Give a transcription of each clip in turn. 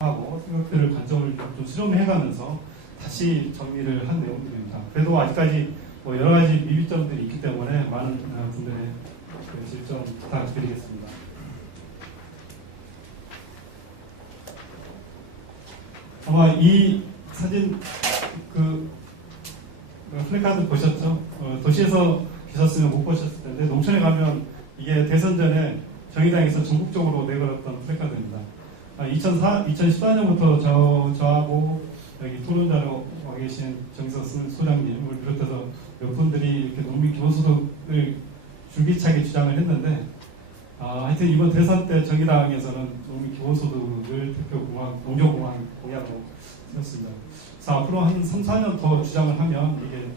하고 생각들을 관점을 좀 수렴해가면서 다시 정리를 한 내용들입니다. 그래도 아직까지 뭐 여러 가지 미비점들이 있기 때문에 많은 분들의 질점 부탁드리겠습니다. 아마 이 사진 플래카드 보셨죠? 도시에서 계셨으면 못 보셨을 텐데 농촌에 가면 이게 대선 전에 정의당에서 전국적으로 내걸었던 플래카드입니다. 2014년부터 저하고 여기 토론자로 와 계신 정석 소장님을 비롯해서 몇 분들이 이렇게 농민 기본소득을 줄기차게 주장을 했는데, 하여튼 이번 대선 때 정의당에서는 농민 기본소득을 대표 농조공학 공약으로 세웠습니다. 그래서 앞으로 한 3, 4년 더 주장을 하면 이게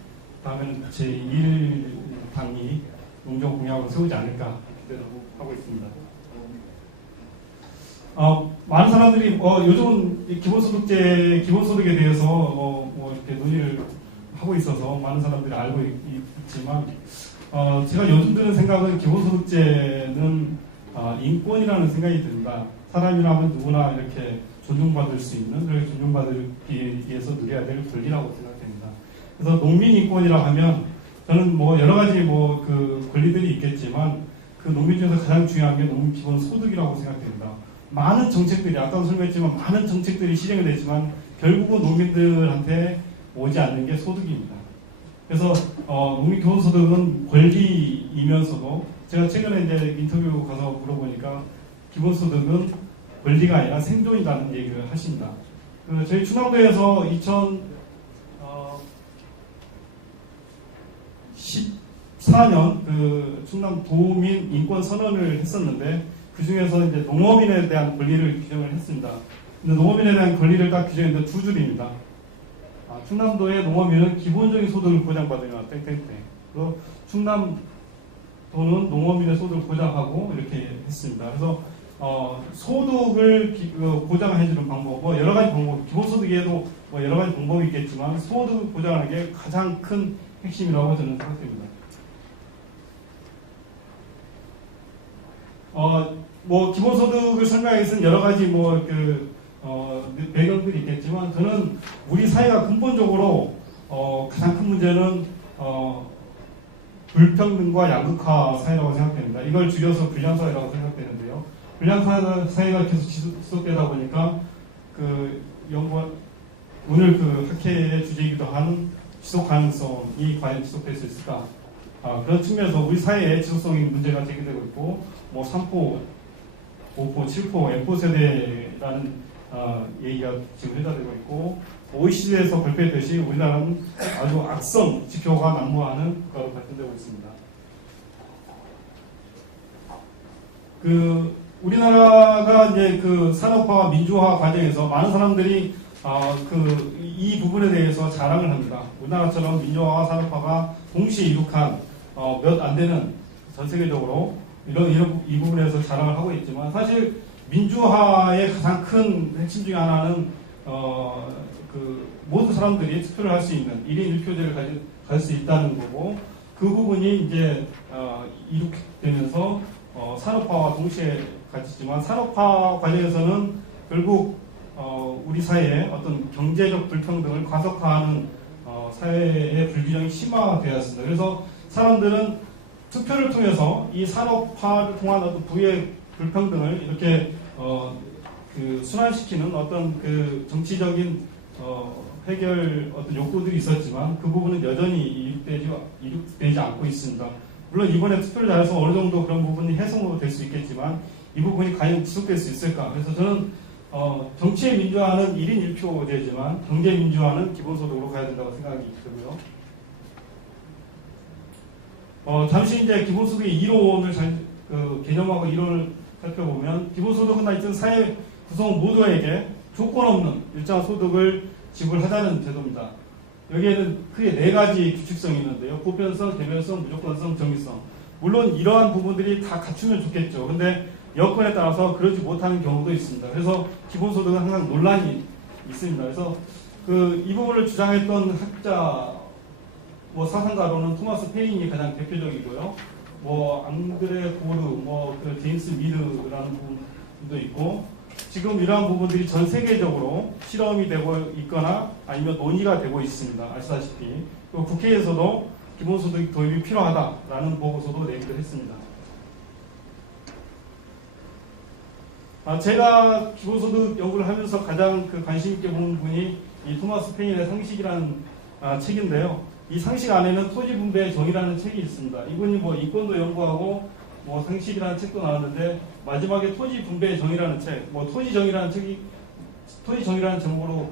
다음에는 제1당이 농조공약으로 세우지 않을까 기대하고 있습니다. 많은 사람들이 요즘은 기본소득에 대해서 이렇게 논의를 하고 있어서 많은 사람들이 알고 있지만, 제가 요즘 드는 생각은 기본소득제는 인권이라는 생각이 듭니다. 사람이라면 누구나 이렇게 존중받을 수 있는, 그렇게 존중받기 위해서 누려야 될 권리라고 생각됩니다. 그래서 농민 인권이라 하면 저는 여러 가지 그 권리들이 있겠지만 그 농민 중에서 가장 중요한 게 농민 기본 소득이라고 생각됩니다. 많은 정책들이, 아까도 설명했지만 많은 정책들이 실행이 되지만 결국은 농민들한테 오지 않는 게 소득입니다. 그래서 농민 기본소득은 권리이면서도, 제가 최근에 이제 인터뷰 가서 물어보니까 기본소득은 권리가 아니라 생존이라는 얘기를 하십니다. 저희 충남도에서 2014년 충남 도민 인권 선언을 했었는데, 그 중에서 이제 농업인에 대한 권리를 규정을 했습니다. 근데 농업인에 대한 권리를 딱 규정했는데 두 줄입니다. 충남도의 농업인은 기본적인 소득을 보장받으며 땡땡땡. 그리고 충남도는 농업인의 소득을 보장하고 이렇게 했습니다. 그래서 소득을 보장해주는 방법, 여러 가지 방법, 기본소득에도 여러 가지 방법이 있겠지만 소득을 보장하는 게 가장 큰 핵심이라고 저는 생각됩니다. 기본소득을 설명하기 위해서는 여러 가지 배경들이 있겠지만, 저는 우리 사회가 근본적으로 가장 큰 문제는 불평등과 양극화 사회라고 생각됩니다. 이걸 줄여서 불량사회라고 생각되는데요. 불량사회가 계속 지속되다 보니까 오늘 학회의 주제이기도 한 지속 가능성이 과연 지속될 수 있을까? 그런 측면에서 우리 사회의 지속성인 문제가 제기되고 있고, 3포, 5포, 7포, M포 세대라는 얘기가 지금 회자되고 있고, OECD에서 발표했듯이 우리나라는 아주 악성 지표가 난무하는 국가로 발전되고 있습니다. 우리나라가 이제 산업화와 민주화 과정에서 많은 사람들이 이 부분에 대해서 자랑을 합니다. 우리나라처럼 민주화와 산업화가 동시에 이룩한 몇 안 되는, 전 세계적으로 이 부분에서 자랑을 하고 있지만, 사실 민주화의 가장 큰 핵심 중에 하나는 모든 사람들이 투표를 할 수 있는 1인 1표제를 가질 수 있다는 거고, 그 부분이 이제 이룩되면서 산업화와 동시에 같이지만, 산업화 과정에서는 결국 우리 사회의 어떤 경제적 불평등을 가속화하는 사회의 불균형이 심화되었습니다. 그래서 사람들은 투표를 통해서 이 산업화를 통한 어떤 부의 불평등을 이렇게 순환시키는 어떤 정치적인 해결 어떤 욕구들이 있었지만, 그 부분은 여전히 이룩되지 않고 있습니다. 물론 이번에 투표를 잘해서 어느 정도 그런 부분이 해소가 될 수 있겠지만, 이 부분이 과연 지속될 수 있을까? 그래서 저는 정치의 민주화는 1인 1표제지만 경제 민주화는 기본소득으로 가야 된다고 생각이 들고요. 잠시 이제 기본소득의 이론을 개념하고 이론을 살펴보면, 기본소득은 하여튼 사회 구성 모두에게 조건 없는 일정한 소득을 지불하자는 제도입니다. 여기에는 크게 4가지 규칙성이 있는데요. 보편성, 개별성, 무조건성, 정의성. 물론 이러한 부분들이 다 갖추면 좋겠죠. 근데 여건에 따라서 그러지 못하는 경우도 있습니다. 그래서 기본소득은 항상 논란이 있습니다. 그래서 이 부분을 주장했던 학자, 사상가로는 토마스 페인이 가장 대표적이고요. 앙드레 보르, 제임스 미르라는 분도 있고, 지금 이러한 부분들이 전 세계적으로 실험이 되고 있거나 아니면 논의가 되고 있습니다. 아시다시피 국회에서도 기본소득 도입이 필요하다라는 보고서도 내기도 했습니다. 제가 기본소득 연구를 하면서 가장 관심 있게 본 분이 이 토마스 페인의 상식이라는 책인데요. 이 상식 안에는 토지 분배의 정의라는 책이 있습니다. 이분이 뭐 이권도 연구하고 뭐 상식이라는 책도 나왔는데 마지막에 토지 분배의 정의라는 책, 뭐 토지 정의라는 제목으로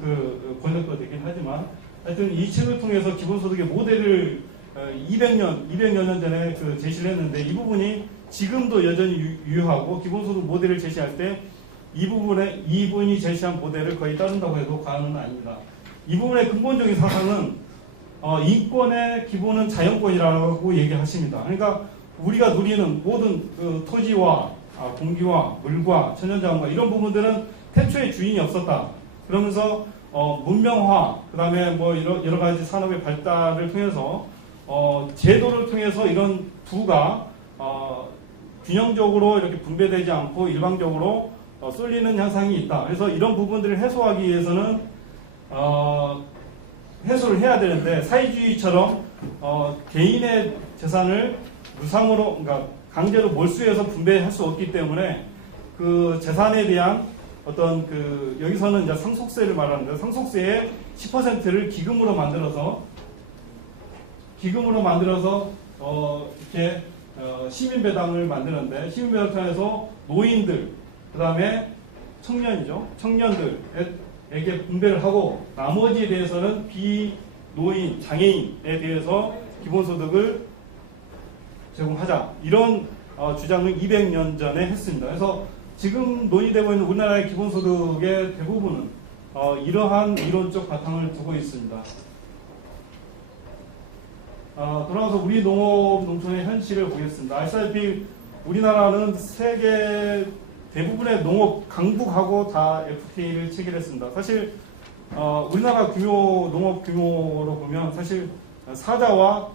번역도 되긴 하지만 하여튼 이 책을 통해서 기본소득의 모델을 200여 년 전에 제시를 했는데 이 부분이 지금도 여전히 유효하고 기본소득 모델을 제시할 때 이분이 제시한 모델을 거의 따른다고 해도 과언은 아닙니다. 이 부분의 근본적인 사상은 인권의 기본은 자연권이라고 얘기하십니다. 그러니까 우리가 누리는 모든 토지와 공기와 물과 천연자원과 이런 부분들은 태초에 주인이 없었다. 그러면서 문명화, 그 다음에 뭐 여러 가지 산업의 발달을 통해서 제도를 통해서 이런 부가 균형적으로 이렇게 분배되지 않고 일방적으로 쏠리는 현상이 있다. 그래서 이런 부분들을 해소하기 위해서는 해소를 해야 되는데 사회주의처럼 개인의 재산을 무상으로, 그러니까 강제로 몰수해서 분배할 수 없기 때문에 그 재산에 대한 어떤 여기서는 이제 상속세를 말하는데 상속세의 10%를 기금으로 만들어서 이렇게 시민배당을 만드는데 시민배당 통해서 노인들, 그 다음에 청년들에게 분배를 하고 나머지에 대해서는 비노인, 장애인에 대해서 기본소득을 제공하자. 이런 주장을 200년 전에 했습니다. 그래서 지금 논의되고 있는 우리나라의 기본소득의 대부분은 이러한 이론적 바탕을 두고 있습니다. 돌아와서 우리 농업 농촌의 현실을 보겠습니다. 아시다시피 우리나라는 세계 대부분의 농업 강국하고 다 FTA를 체결했습니다. 사실 우리나라 농업 규모로 보면 사실 사자와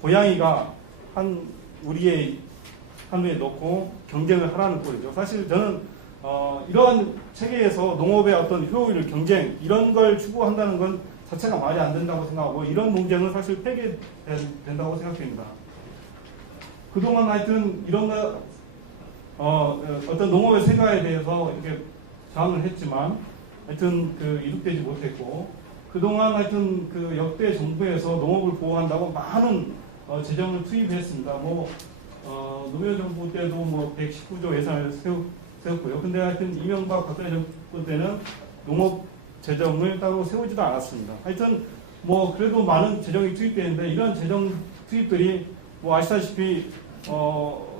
고양이가 우리의 한우에 넣고 경쟁을 하라는 꼴이죠. 사실 저는 이러한 체계에서 농업의 어떤 효율, 경쟁 이런 걸 추구한다는 건 자체가 말이 안 된다고 생각하고 이런 논쟁은 사실 폐기된다고 생각됩니다. 그동안 하여튼 이런 어떤 농업의 세가에 대해서 이렇게 저항을 했지만 하여튼 이룩되지 못했고 그동안 하여튼 역대 정부에서 농업을 보호한다고 많은 재정을 투입했습니다. 노무현 정부 때도 119조 예산을 세웠고요. 근데 하여튼 이명박 박근혜 정부 때는 농업 재정을 따로 세우지도 않았습니다. 하여튼 그래도 많은 재정이 투입되는데 이런 재정 투입들이 아시다시피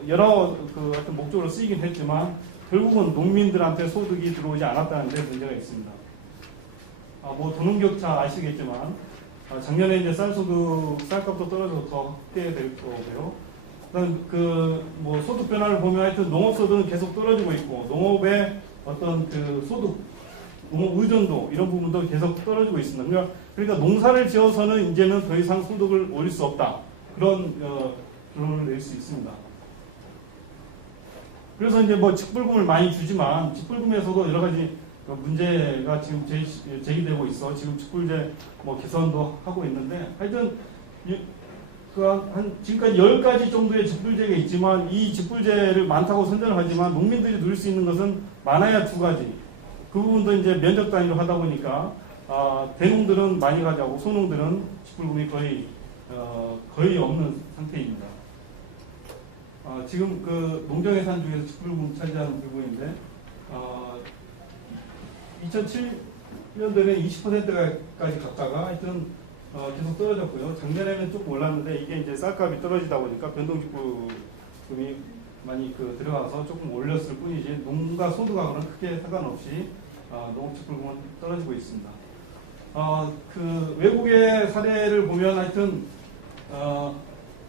여러 어떤 목적으로 쓰이긴 했지만 결국은 농민들한테 소득이 들어오지 않았다는 데 문제가 있습니다. 도농격차 아시겠지만 작년에 이제 쌀값도 떨어져서 더 확대될 거고요. 그다음 소득 변화를 보면 하여튼 농업소득은 계속 떨어지고 있고 농업의 어떤 농업 의존도 이런 부분도 계속 떨어지고 있습니다. 그러니까 농사를 지어서는 이제는 더 이상 소득을 올릴 수 없다. 그런 결론을 낼 수 있습니다. 그래서 이제 직불금을 많이 주지만 직불금에서도 여러 가지 문제가 지금 제기되고 있어. 지금 직불제 개선도 하고 있는데 하여튼 지금까지 10가지 정도의 직불제가 있지만 이 직불제를 많다고 선전을 하지만 농민들이 누릴 수 있는 것은 많아야 2가지. 그 부분도 이제 면적 단위로 하다 보니까 대농들은 많이 가져가고 소농들은 직불금이 거의 없는 상태입니다. 지금 농정예산 중에서 직불금 차지하는 부분인데 2007년도에는 20%까지 갔다가 하여튼 계속 떨어졌고요. 작년에는 조금 올랐는데 이게 이제 쌀값이 떨어지다 보니까 변동직불금이 많이 들어가서 조금 올렸을 뿐이지 농가 소득하고는 크게 상관없이 농업직불금은 떨어지고 있습니다. 외국의 사례를 보면 하여튼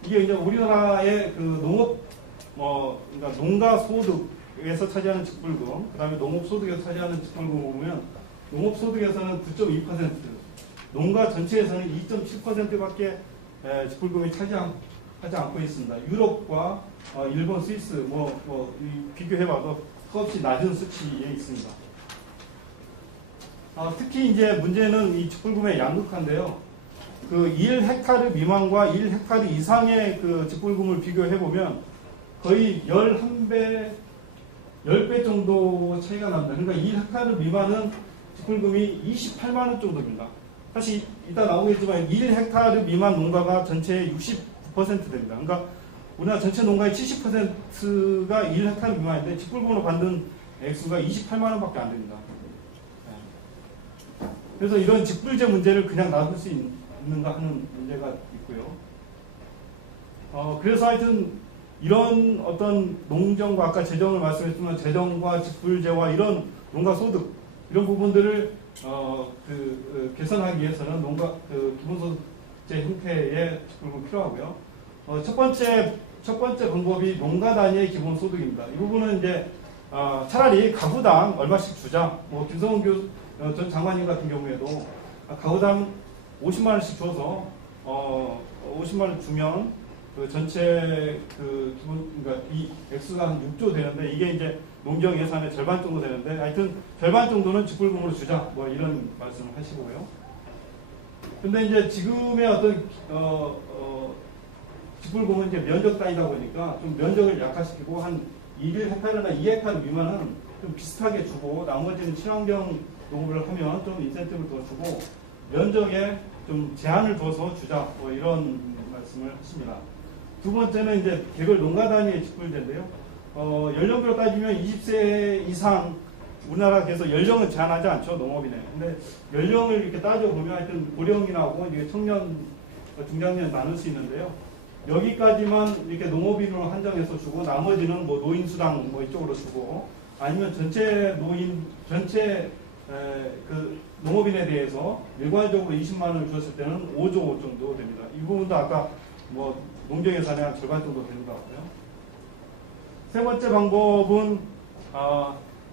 이게 이제 우리나라의 그러니까 농가 소득에서 차지하는 직불금, 그 다음에 농업 소득에서 차지하는 직불금을 보면 농업 소득에서는 9.2%, 농가 전체에서는 2.7%밖에 직불금이 차지하지 않고 있습니다. 유럽과 일본, 스위스 비교해봐도 수없이 낮은 수치에 있습니다. 특히 이제 문제는 이 직불금의 양극화인데요. 그 1헥타르 미만과 1헥타르 이상의 그 직불금을 비교해 보면 거의 11배, 10배 정도 차이가 납니다. 그러니까 1헥타르 미만은 직불금이 28만 원 정도입니다. 사실 이따 나오겠지만 1헥타르 미만 농가가 전체의 69% 됩니다. 그러니까 우리나라 전체 농가의 70%가 1헥타르 미만인데 직불금으로 받는 액수가 28만 원밖에 안 됩니다. 그래서 이런 직불제 문제를 그냥 놔둘 수 있는가 하는 문제가 있고요. 그래서 하여튼 이런 어떤 농정과 아까 재정을 말씀했지만 재정과 직불제와 이런 농가 소득 이런 부분들을 개선하기 위해서는 농가 기본소득제 형태의 직불금이 필요하고요. 첫 번째 방법이 농가 단위의 기본소득입니다. 이 부분은 이제 차라리 가구당 얼마씩 주자. 뭐 김성훈 전 장관님 같은 경우에도 가구당 50만 원씩 줘서 50만 원 주면 그 전체 그러니까 이 액수가 한 6조 되는데 이게 이제 농경 예산의 절반 정도 되는데 하여튼 절반 정도는 직불금으로 주자 뭐 이런 말씀을 하시고요. 근데 이제 지금의 어떤 직불금은 이제 면적 따이다 보니까 좀 면적을 약화시키고 한 1헥타르나 2헥타르 미만은 좀 비슷하게 주고 나머지는 친환경 농업을 하면 좀 인센티브를 더 주고 면적에 좀 제한을 둬서 주자 뭐 이런 말씀을 하십니다. 두 번째는 이제 개별 농가 단위의 직불제인데요. 연령별로 따지면 20세 이상 우리나라에서 연령은 제한하지 않죠 농업인에. 근데 연령을 이렇게 따져 보면 하여튼 고령이라고 이게 청년, 중장년 나눌 수 있는데요. 여기까지만 이렇게 농업인으로 한정해서 주고 나머지는 뭐 노인수당 뭐 이쪽으로 주고 아니면 전체 그 농업인에 대해서 일괄적으로 20만 원을 줬을 때는 5조 정도 됩니다. 이 부분도 아까 뭐 농경예산의 한 절반 정도 된다고요. 세 번째 방법은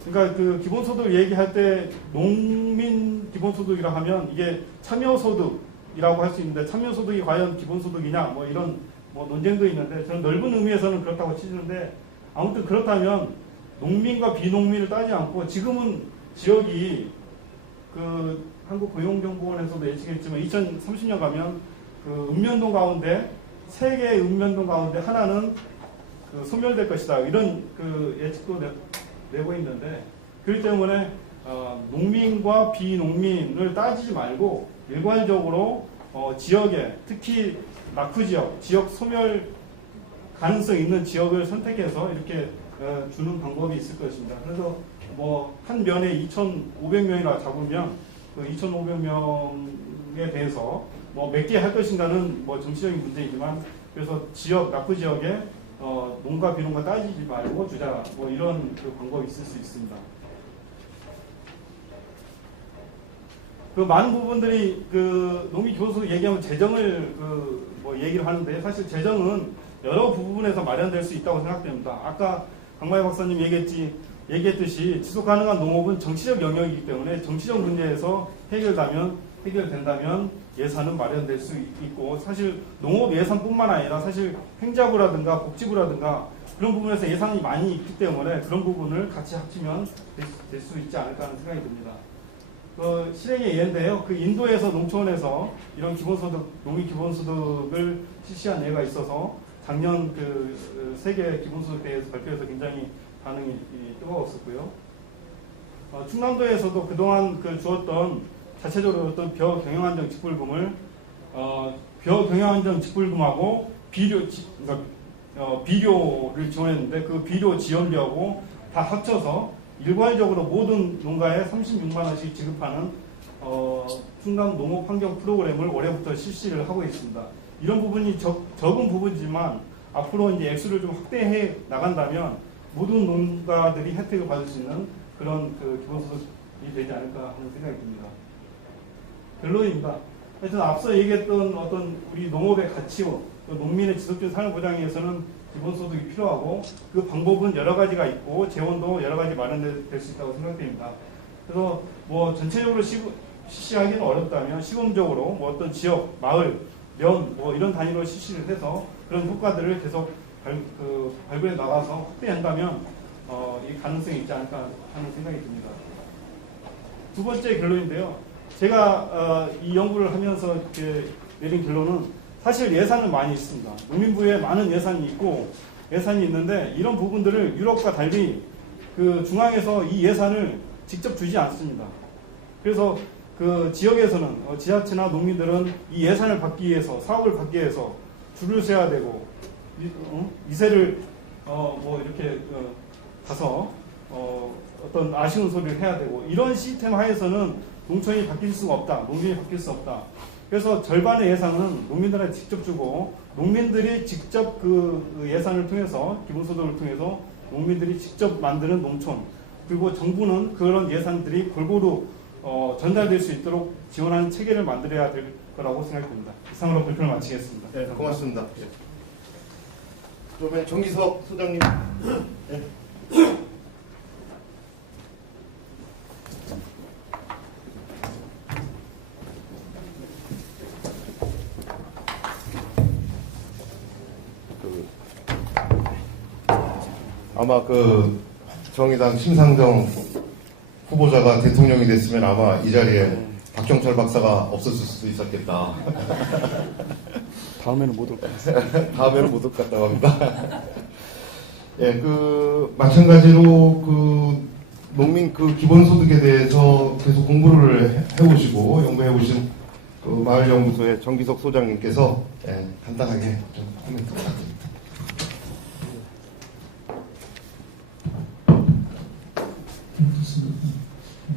그러니까 그 기본소득 얘기할 때 농민 기본소득이라 하면 이게 참여소득이라고 할 수 있는데 참여소득이 과연 기본소득이냐 뭐 이런 뭐 논쟁도 있는데 저는 넓은 의미에서는 그렇다고 치는데 아무튼 그렇다면 농민과 비농민을 따지 않고 지금은 지역이 그 한국고용정보원에서도 예측했지만 2030년 가면 그 읍면동 가운데 3개의 읍면동 가운데 하나는 그 소멸될 것이다 이런 그 예측도 내고 있는데 그렇기 때문에 농민과 비농민을 따지지 말고 일괄적으로 지역에 특히 낙후 지역 소멸 가능성 있는 지역을 선택해서 이렇게 주는 방법이 있을 것입니다. 그래서 뭐 한 면에 2,500명이나 잡으면 그 2,500명에 대해서 뭐 몇 개 할 것인가는 뭐 정치적인 문제이지만 그래서 낙후 지역에 농가 비농가 따지지 말고 주자 뭐 이런 그 방법이 있을 수 있습니다. 그 많은 부분들이 그 농민기본소득 얘기하면 재정을 뭐 얘기를 하는데 사실 재정은 여러 부분에서 마련될 수 있다고 생각됩니다. 아까 강마희 박사님 얘기했듯이 지속 가능한 농업은 정치적 영역이기 때문에 정치적 문제에서 해결된다면 예산은 마련될 수 있고 사실 농업 예산뿐만 아니라 사실 행자부라든가 복지부라든가 그런 부분에서 예산이 많이 있기 때문에 그런 부분을 같이 합치면 될 수 있지 않을까 하는 생각이 듭니다. 실행의 예인데요. 그 인도에서 농촌에서 이런 농민 기본소득을 실시한 예가 있어서 작년 그 세계 기본소득 대회에서 발표해서 굉장히 반응이 뜨거웠었고요. 충남도에서도 그동안 주었던 자체적으로 어떤 벼경영안정 직불금을 벼경영안정 직불금하고 비료를 지원했는데 그 비료 지원비하고 다 합쳐서 일괄적으로 모든 농가에 36만 원씩 지급하는 충남 농업 환경 프로그램을 올해부터 실시를 하고 있습니다. 이런 부분이 적은 부분이지만 앞으로 이제 액수를 좀 확대해 나간다면 모든 농가들이 혜택을 받을 수 있는 그런 기본소득이 되지 않을까 하는 생각이 듭니다. 결론입니다. 하여튼 앞서 얘기했던 어떤 우리 농업의 가치와 농민의 지속적인 삶을 보장하기 위해서는 기본소득이 필요하고 그 방법은 여러 가지가 있고 재원도 여러 가지 마련될 수 있다고 생각됩니다. 그래서 뭐 전체적으로 실시하기는 어렵다면 시범적으로 뭐 어떤 지역, 마을, 면 뭐 이런 단위로 실시를 해서 그런 효과들을 계속 발굴해 나가서 확대한다면 이 가능성이 있지 않을까 하는 생각이 듭니다. 두 번째 결론인데요. 제가 이 연구를 하면서 이렇게 내린 결론은 사실 예산은 많이 있습니다. 농림부에 많은 예산이 있고 예산이 있는데 이런 부분들을 유럽과 달리 그 중앙에서 이 예산을 직접 주지 않습니다. 그래서 그 지역에서는 지자체나 농민들은 이 예산을 받기 위해서 사업을 받기 위해서 줄을 서야 되고 이세를 뭐 이렇게 가서 어떤 아쉬운 소리를 해야 되고 이런 시스템 하에서는 농촌이 바뀔 수가 없다. 농민이 바뀔 수 없다. 그래서 절반의 예산은 농민들한테 직접 주고 농민들이 직접 그 예산을 통해서 기본소득을 통해서 농민들이 직접 만드는 농촌 그리고 정부는 그런 예산들이 골고루 전달될 수 있도록 지원하는 체계를 만들어야 될 거라고 생각됩니다. 이상으로 발표를 마치겠습니다. 네, 고맙습니다. 그러면 정기석 소장님. 네. 아마 그 정의당 심상정 후보자가 대통령이 됐으면 아마 이 자리에 박경철 박사가 없었을 수도 있었겠다. 다음에는 못 올 것 같습니다. 다음에는 못 올 것 같다고 합니다. 예, 그 마찬가지로 그 농민 그 기본소득에 대해서 계속 공부를 해오시고 연구해오신 그 마을연구소의 정기석 소장님께서 간단하게 좀 코멘트 부탁드립니다.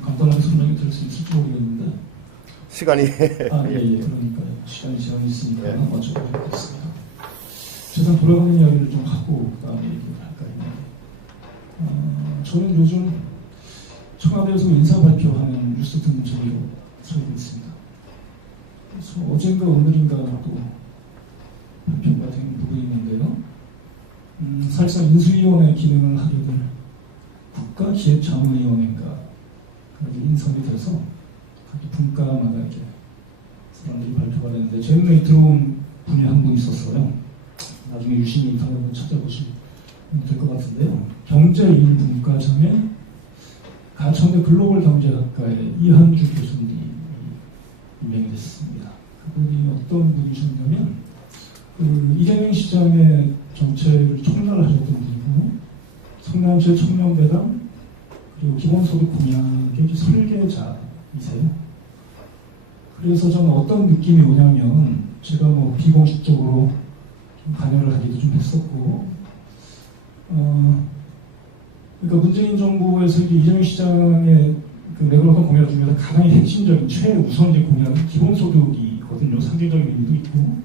간단하게 설명이 될 수 있을지 모르겠는데 시간이 그러니까요. 시간이 제한이 있으니까 먼저 해보겠습니다. 세상 돌아가는 이야기를 좀 하고 그다음에 얘기를 할까 했는데 저는 요즘 청와대에서 인사 발표하는 뉴스 듣는 재미로 살고 있습니다. 그래서 어젠가 오늘인가 또 발표가 된 부분이 있는데요. 사실상 인수위원회 기능을 하게 될 국가기획자문위원회인가 인선이 돼서 각 분과마다 이렇게 사람들이 발표가 됐는데 제 눈에 들어온 분이 한 분 있었어요. 나중에 유심히 인터넷을 찾아보시면 될 것 같은데요. 경제1분과장의 가천대 글로벌 경제학과의 이한주 교수님이 임명이 됐습니다. 그분이 어떤 분이셨냐면 이재명 시장의 정책을 총괄하셨던 분이고 성남시의 청년배당 그리고 기본소득 공약의 설계자이세요. 그래서 저는 어떤 느낌이 오냐면 제가 뭐 비공식적으로 좀 관여를 하기도 좀 했었고 그러니까 문재인 정부에서 이재명 시장의 그 내걸었던 공약 중에서 가장 핵심적인 최우선의 공약은 기본소득이거든요. 상징적인 의미도 있고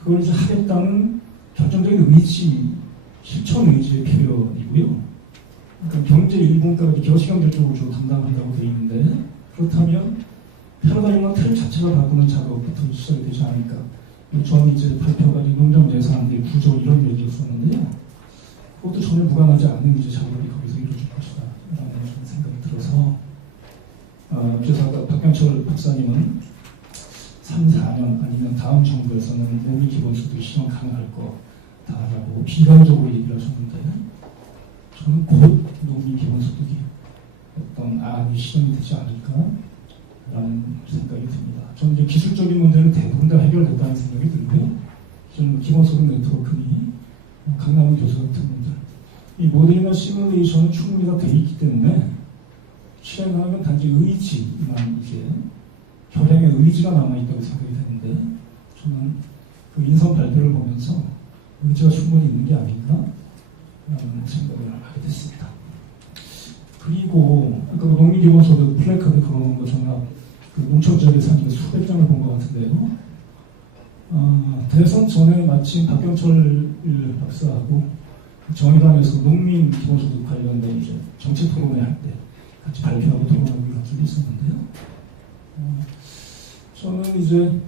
그걸 이제 하겠다는 결정적인 의지, 실천 의지의 표현이고요. 그러니까 경제 1분과가 겨시경제 쪽으로 주로 담당한다고 되어 있는데 그렇다면 패러다임과 틀 자체가 바꾸는 작업부터 시작이 되지 않을까. 저는 이제 발표가 농장 예산의 구조 이런 얘기였었는데요. 그것도 전혀 무관하지 않는 이제 작업이 거기서 이루어질 것이다 라는 생각이 들어서 그래서 아까 박경철 박사님은 3, 4년 아니면 다음 정부에서는 농민 기본소득이 실현 가능할 거다라고 비관적으로 얘기를 하셨는데 저는 곧 농민 기본소득이 어떤 안이 실현이 되지 않을까라는 생각이 듭니다. 저는 이제 기술적인 문제는 대부분 다 해결됐다는 생각이 들고요. 저는 기본소득 네트워크니 강남훈 교수 같은 분들 이 모델이나 시뮬레이션은 충분히 다 돼 있기 때문에 실행하면 단지 의지만 이제 결행의 의지가 남아있다고 생각이 되는데 저는 그 인선 발표를 보면서 의지가 충분히 있는 게 아닌가 라는 생각을 하게 됐습니다. 그리고 아까 그 농민기본소득 플래카드 그러는 거 저는 그 농촌지역에 사니까 수백 장을 본 것 같은데요. 대선 전에 마침 박경철 박사하고 정의당에서 농민 기본소득 관련된 이제 정책 토론회 할 때 같이 발표하고 토론하고 이런 적이 있었는데요. 저는 이제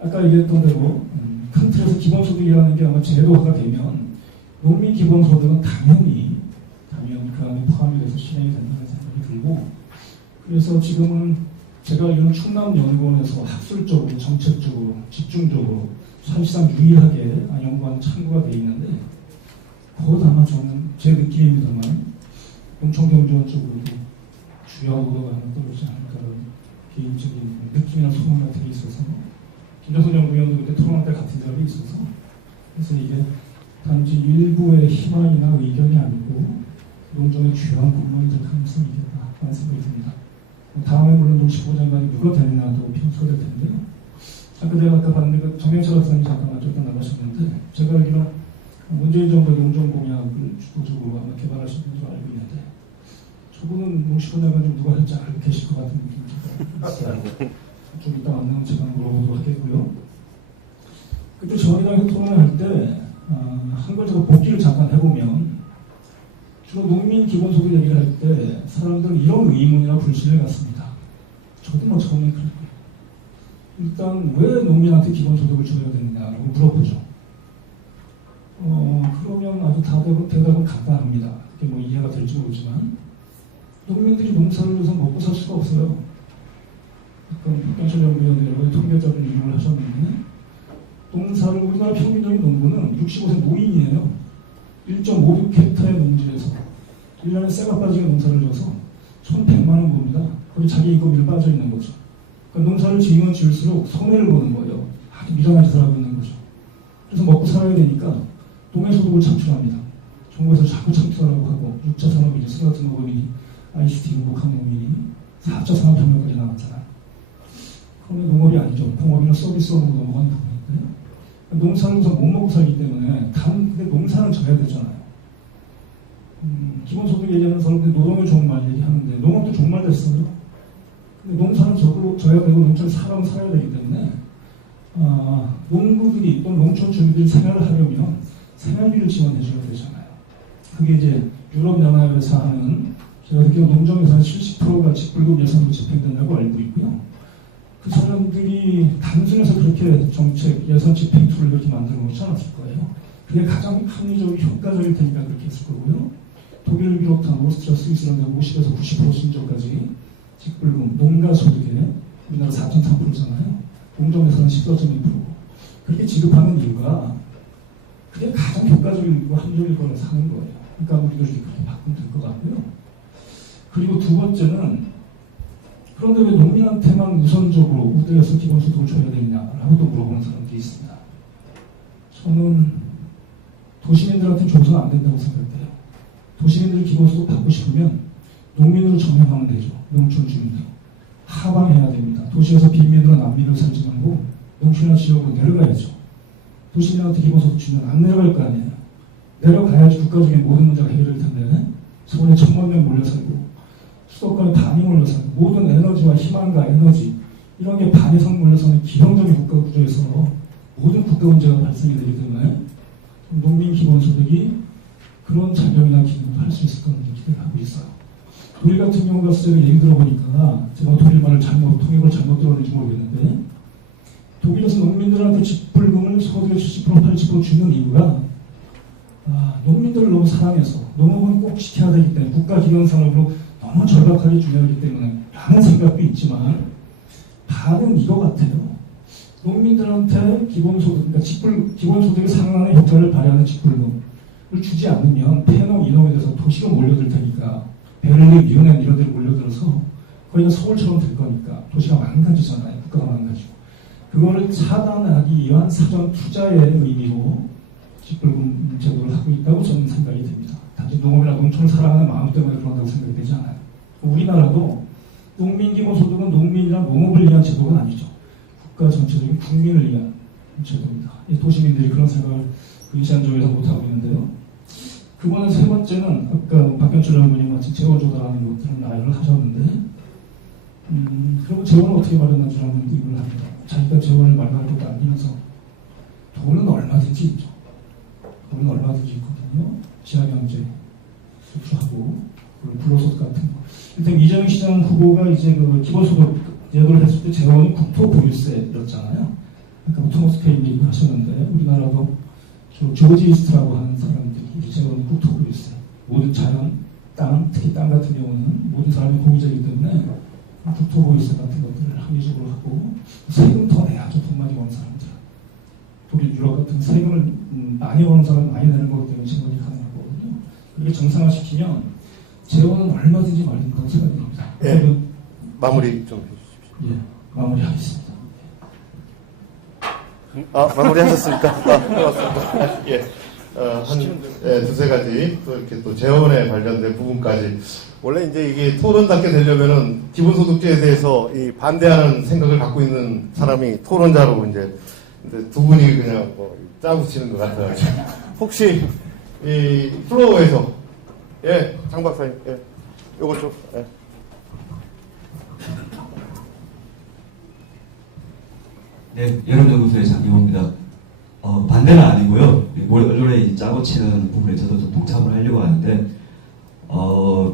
아까 얘기했던 대로 큰 틀에서 기본소득이라는 게 아마 제도화가 되면 농민 기본소득은 당연히 그 안에 포함이 돼서 실행이 된다는 생각이 들고 그래서 지금은 제가 알기로는 충남연구원에서 학술적으로 정책적으로 집중적으로 사실상 유일하게 연구한 창구가 되어 있는데 곧 아마 저는 제 느낌입니다만 농촌경제원 쪽으로도 주요한 오더가 하나 떨어지지 않을까라는 개인적인 느낌이나 소망 같은 게 있어서 김정선 연구위원도 그때 토론할 때 같은 자리에 있어서 그래서 이게 단지 일부의 희망이나 의견이 아니고 농정의 주요한 공론이 될 가능성이 있겠다라는 생각이 듭니다. 다음에 물론 농식부 장관이 누가 되느냐도 평소가 될 텐데요. 제가 아까 봤는데 그 정영철 박사님이 잠깐 잠깐 나가셨는데 제가 알기로 문재인 정부 농정 공약을 주도적으로 아마 개발하신 분으로 알고 있는데 저분은 농식부 장관 좀 누가 할지 알고 계실 것 같은 느낌이 있어요. 좀 이따 만나면 제가 물어보도록 하겠고요. 그때 저희랑 토론을 할 때 한 걸 제가 복기를 잠깐 해보면 주로 농민 기본소득 얘기를 할 때 사람들은 이런 의문이나 불신을 갖습니다. 저도 뭐 처음에 그랬고요. 일단 왜 농민한테 기본소득을 줘야 되느냐라고 물어보죠. 그러면 아주 대답은 간단합니다. 그게 뭐 이해가 될지 모르지만 농민들이 농사를 져서 먹고 살 수가 없어요. 박경철 연구위원회가 통계자를 이용을 하셨는데 농사를 우리나라 평균적인 농부는 65세 노인이에요. 1.56헥타의 농지에서 1년에 쇠가 빠지게 농사를 져서 1,100만 원 봅니다. 거기 자기 인건비를 빠져 있는 거죠. 그러니까 농사를 지으면 지을수록 손해를 보는 거예요. 아주 미련한 짓을 하고 있는 거죠. 그래서 먹고 살아야 되니까 농해소득을 창출합니다. 정부에서 자꾸 창출하라고 하고 6차 산업이 이제 스마트 농업이니 ICT 농업한 농민이 4차 산업혁명까지 나왔잖아요. 그러면 농업이 아니죠. 공업이나 서비스업으로 넘어가는 부분인데 농사를 우선 못 먹고 살기 때문에 근데 농사는 져야 되잖아요. 기본소득 얘기하는 사람들이 노동의 종말 얘기하는데 농업도 종말 됐어요. 근데 농사는 져야 되고 농촌에 사람은 살아야 되기 때문에 농부들이 또는 농촌 주민들이 생활을 하려면 생활비를 지원해줘야 되잖아요. 그게 이제 유럽연합에서 하는 제가 듣기로 농정예산 70%가 직불금 예산으로 집행된다고 알고 있고요. 그 사람들이 단순해서 그렇게 정책, 예산 집행 툴을 그렇게 만들어 놓지 않았을 거예요. 그게 가장 합리적이고 효과적일 테니까 그렇게 했을 거고요. 독일을 비롯한 오스트리아, 스위스land 50에서 90% 신조까지 직불금, 농가소득에 우리나라 4.3%잖아요. 공정예산은 14.2%. 그렇게 지급하는 이유가 그게 가장 효과적이고 합리적일 거라서 하는 거예요. 그러니까 우리도 이렇게 그렇게 바꾸면 될 것 같고요. 그리고 두 번째는 그런데 왜 농민한테만 우선적으로 우대해서 기본소득을 줘야 되느냐라고 또 물어보는 사람들이 있습니다. 저는 도시민들한테 줘서는 안 된다고 생각해요. 도시민들이 기본소득 받고 싶으면 농민으로 전향하면 되죠. 농촌 주민들. 하방해야 됩니다. 도시에서 빈민으로 난민으로 살지 말고 농촌이나 지역으로 내려가야죠. 도시민한테 기본소득 주면 안 내려갈 거 아니에요. 내려가야지 국가적인 모든 문제가 해결될 텐데 서울에 1,000만 명 몰려 살고 수도권에 반이 몰려서 모든 에너지와 희망과 에너지 이런 게 반 이상 몰려서는 기형적인 국가 구조에서 모든 국가 문제가 발생이 되기 때문에 농민 기본소득이 그런 작용이나 기능을 할 수 있을 거라는 기대를 하고 있어요. 독일 같은 경우 가서 제가 얘기 들어보니까 제가 독일 말을 통역을 잘못 들었는지 모르겠는데 독일에서 농민들한테 직불금을 소득의 70% 80% 주는 이유가 농민들을 너무 사랑해서 농업은 꼭 지켜야 되기 때문에 국가기관 산업으로 너무 절박하게 중요하기 때문에 라는 생각도 있지만 반은 이거 같아요. 농민들한테 기본소득, 그러니까 기본소득에 상응하는 효과를 발휘하는 직불금을 주지 않으면 폐농 인업에 대해서 도시로 몰려들 테니까 베를린, 뮌헨 이런 데로 몰려들어서 거기가 서울처럼 될 거니까 도시가 망가지잖아요. 국가가 망가지고. 그거를 차단하기 위한 사전 투자의 의미로 직불금 제도를 하고 있다고 저는 생각이 됩니다. 단지 농업이나 농촌을 사랑하는 마음 때문에 그런다고 생각이 되지 않아요. 우리나라도 농민 기본소득은 농민이나 농업을 위한 제도가 아니죠. 국가 전체적인 국민을 위한 제도입니다. 도시민들이 그런 생각을 인시한적에서 못하고 있는데요. 그거는 세 번째는 아까 박경철 의원님 마치 재원 조달하는 것들은 나열을 하셨는데 그리고 재원을 어떻게 마련한 줄 한번 의문을 합니다. 자기가 재원을 마련할 것도 아니면서 돈은 얼마든지 있죠. 돈은 얼마든지 있거든요. 지하경제 수출하고 불로소득 같은 거. 일단 이재명 시장 후보가 이제 그 기본소득 제도를 했을 때 재원은 국토보유세였잖아요. 아까 토머스 페인 얘기를 하셨는데 우리나라도 조지 이스트라고 하는 사람들이 재원은 국토보유세. 모든 자연, 땅, 특히 땅 같은 경우는 모든 사람이 공유자이기 때문에 국토보유세 같은 것들을 합리적으로 하고 세금 더 내야죠. 돈 많이 버는 사람들. 독일, 유럽 같은 세금을 많이 버는 사람은 많이 내는 거기 때문에 재원이 가능한 거거든요. 그렇게 정상화시키면 재원은 얼마든지 마련된다고 생각이 듭니다. 예. 마무리 좀 해주십시오. 예, 마무리하겠습니다. 마무리하셨습니까? 고맙습니다. 예. 두세 가지 또 이렇게 또 재원에 관련된 부분까지 원래 이제 이게 토론답게 되려면은 기본소득제에 대해서 이 반대하는 생각을 갖고 있는 사람이 토론자로 이제 근데 두 분이 그냥 뭐 짜고 치는 것 같아요. 혹시 이 플로어에서 예, 장 박사님, 예, 요거 좀, 예. 네, 여론연구소의 장기호입니다. 반대는 아니고요. 언론에 짜고 치는 부분에 저도 좀 동참을 하려고 하는데,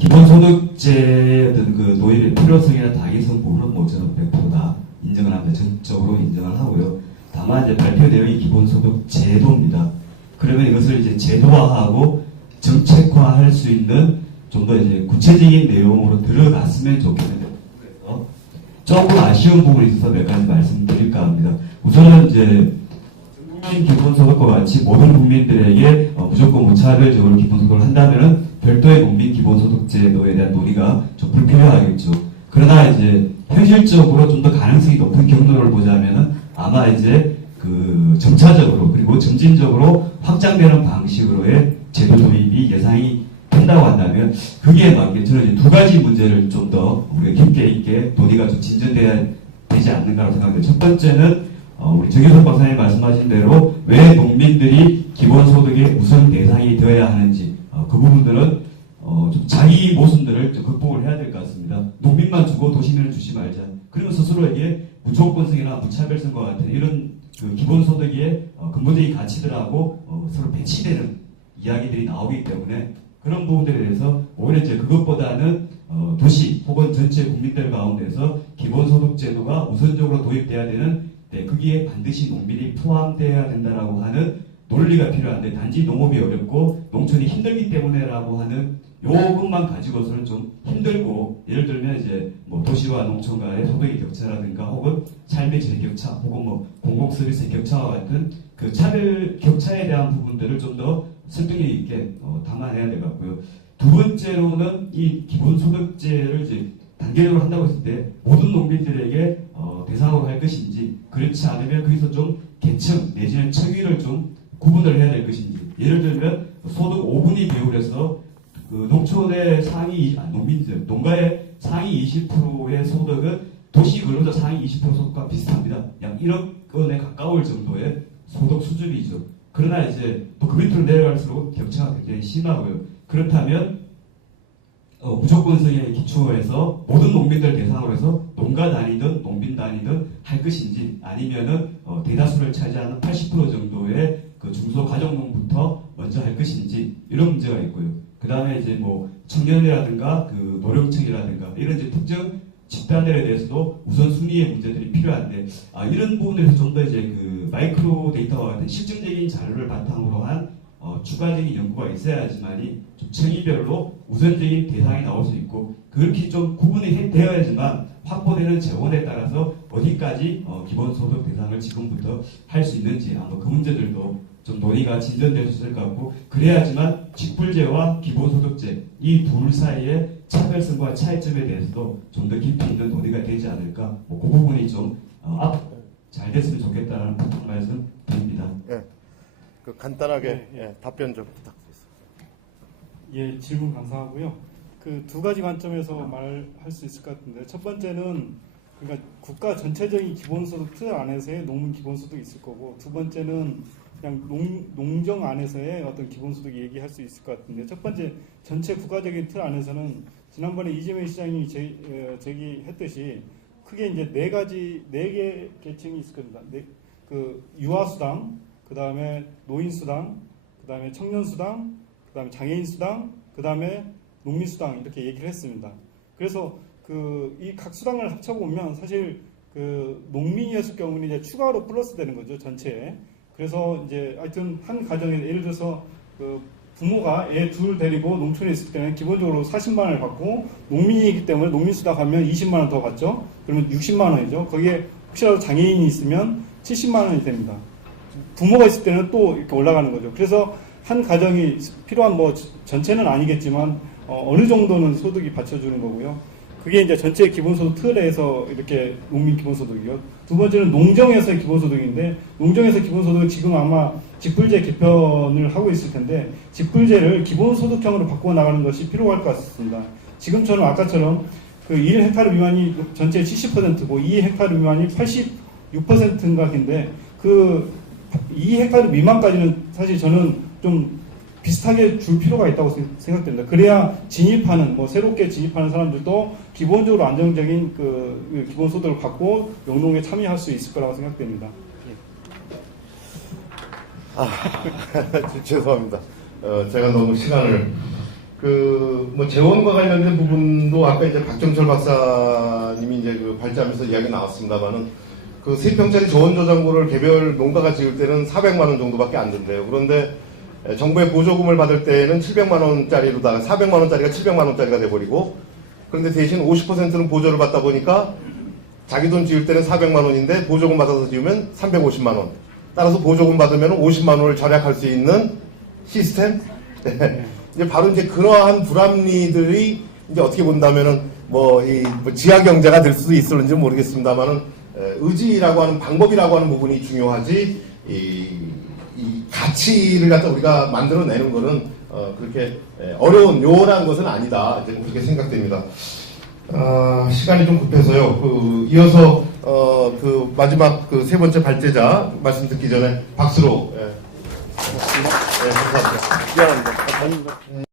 기본소득제의 어떤 그 도입의 필요성이나 당위성 부분은 뭐 저는 100%다 인정을 합니다. 전적으로 인정을 하고요. 다만 이제 발표 내용이 기본소득 제도입니다. 그러면 이것을 이제 제도화하고 정책화할 수 있는 좀 더 이제 구체적인 내용으로 들어갔으면 좋겠는데, 그래서 조금 아쉬운 부분이 있어서 몇 가지 말씀드릴까 합니다. 우선은 이제 국민 기본소득과 같이 모든 국민들에게 무조건 무차별적으로 기본소득을 한다면은 별도의 국민 기본소득제도에 대한 논의가 좀 불필요하겠죠. 그러나 이제 현실적으로 좀 더 가능성이 높은 경로를 보자면은 아마 이제 그 점차적으로 그리고 점진적으로 확장되는 방식으로의 제도 도입이 예상이 된다고 한다면 그게 맞게 저는 이제 두 가지 문제를 좀 더 우리가 깊게 있게 논의가 좀 진전돼야 되지 않는가라고 생각합니다. 첫 번째는 우리 정유석 박사님 말씀하신 대로 왜 농민들이 기본소득의 우선 대상이 되어야 하는지 그 부분들은 좀 자기 모순들을 좀 극복을 해야 될 것 같습니다. 농민만 주고 도시민을 주지 말자. 그러면 스스로에게 무조건성이나 무차별성과 같은 이런 그 기본소득의 근본적인 가치들하고 서로 배치되는 이야기들이 나오기 때문에 그런 부분들에 대해서 오히려 이제 그것보다는 도시 혹은 전체 국민들 가운데서 기본소득제도가 우선적으로 도입돼야 되는 거기에 반드시 농민이 포함되어야 된다라고 하는 논리가 필요한데 단지 농업이 어렵고 농촌이 힘들기 때문에라고 하는 요것만 가지고서는 좀 힘들고 예를 들면 이제 뭐 도시와 농촌과의 소득의 격차라든가 혹은 삶의 질 격차 혹은 뭐 공공 서비스의 격차와 같은 그 차별 격차에 대한 부분들을 좀 더 설득력 있게 담아내야 될 것 같고요. 두 번째로는 이 기본소득제를 이제 단계적으로 한다고 했을 때 모든 농민들에게 대상으로 할 것인지 그렇지 않으면 거기서 좀 계층 내지는 층위를 좀 구분을 해야 될 것인지 예를 들면 소득 5분위 비율에서 그 농촌의 상위 농민들 농가의 상위 20%의 소득은 도시 근로자 상위 20% 소득과 비슷합니다. 약 1억 원에 가까울 정도의 소득 수준이죠. 그러나 이제 또 그 밑으로 내려갈수록 격차가 굉장히 심하고요. 그렇다면 무조건성에 기초해서 모든 농민들 대상으로 해서 농가 단위든 농민 단위든 할 것인지 아니면은 대다수를 차지하는 80% 정도의 그 중소가정농부터 먼저 할 것인지 이런 문제가 있고요. 그 다음에 이제 뭐 청년이라든가 그 노령층이라든가 이런 이제 특정 집단들에 대해서도 우선순위의 문제들이 필요한데 이런 부분에서 좀 더 이제 그 마이크로 데이터와 같은 실증적인 자료를 바탕으로 한 추가적인 연구가 있어야지만이 좀 층위별로 우선적인 대상이 나올 수 있고 그렇게 좀 구분이 되어야지만 확보되는 재원에 따라서 어디까지 기본소득 대상을 지금부터 할 수 있는지 아마 그 문제들도 좀 논의가 진전될 수 있을 것 같고 그래야지만 직불제와 기본소득제 이 둘 사이의 차별성과 차이점에 대해서도 좀 더 깊이 있는 논의가 되지 않을까 뭐 그 부분이 좀 잘 됐으면 좋겠다는 부탁 말씀 드립니다. 예, 그 간단하게 답변 좀 부탁드리겠습니다. 예, 질문 감사하고요. 그 두 가지 관점에서 말할 수 있을 것 같은데 첫 번째는 그러니까 국가 전체적인 기본소득 틀 안에서의 농민 기본소득이 있을 거고 두 번째는 그냥 농정 안에서의 어떤 기본소득 얘기할 수 있을 것 같은데 첫 번째 전체 국가적인 틀 안에서는 지난번에 이재명 시장이 제기했듯이 크게 이제 네 개 계층이 있을 겁니다. 그 유아수당, 그 다음에 노인수당, 그 다음에 청년수당, 그 다음에 장애인수당, 그 다음에 농민수당 이렇게 얘기를 했습니다. 그래서 그 이 각 수당을 합쳐보면 사실 그 농민이었을 경우는 이제 추가로 플러스 되는 거죠 전체에. 그래서 이제 하여튼 한 가정에 예를 들어서 그 부모가 애 둘 데리고 농촌에 있을 때는 기본적으로 40만 원을 받고 농민이기 때문에 농민수당 가면 20만 원 더 받죠. 그러면 60만 원이죠. 거기에 혹시라도 장애인이 있으면 70만 원이 됩니다. 부모가 있을 때는 또 이렇게 올라가는 거죠. 그래서 한 가정이 필요한 뭐 전체는 아니겠지만 어느 정도는 소득이 받쳐주는 거고요. 그게 이제 전체 기본소득 틀에서 이렇게 농민 기본소득이요. 두 번째는 농정에서의 기본소득인데, 농정에서 기본소득은 지금 아마 직불제 개편을 하고 있을 텐데, 직불제를 기본소득형으로 바꾸어 나가는 것이 필요할 것 같습니다. 지금처럼 아까처럼 그 1헥타르 미만이 전체 70%고 2헥타르 미만이 86%인가인데, 그 2헥타르 미만까지는 사실 저는 좀 비슷하게 줄 필요가 있다고 생각됩니다. 그래야 진입하는, 뭐 새롭게 진입하는 사람들도 기본적으로 안정적인 그 기본소득을 받고 영농에 참여할 수 있을 거라고 생각됩니다. 죄송합니다. 제가 너무 시간을 뭐 재원과 관련된 부분도 아까 이제 박정철 박사님이 이제 그 발제하면서 이야기 나왔습니다만은 그 3평짜리 저온저장고를 개별 농가가 지을 때는 400만 원 정도밖에 안 된대요. 그런데 정부의 보조금을 받을 때는 700만 원짜리로다가 400만 원짜리가 700만 원짜리가 돼버리고, 그런데 대신 50%는 보조를 받다 보니까 자기 돈 지을 때는 400만 원인데 보조금 받아서 지으면 350만 원. 따라서 보조금 받으면 50만 원을 절약할 수 있는 시스템. 이제 바로 이제 그러한 불합리들이 이제 어떻게 본다면은 뭐 지하 경제가 될 수도 있을는지 모르겠습니다만은 의지라고 하는 방법이라고 하는 부분이 중요하지. 이 가치를 갖다 우리가 만들어내는 거는 그렇게 어려운 요란한 것은 아니다. 이제 그렇게 생각됩니다. 시간이 좀 급해서요. 이어서 그 마지막 그 세 번째 발제자 말씀 듣기 전에 박수로. 예. 감사합니다. 미안합니다.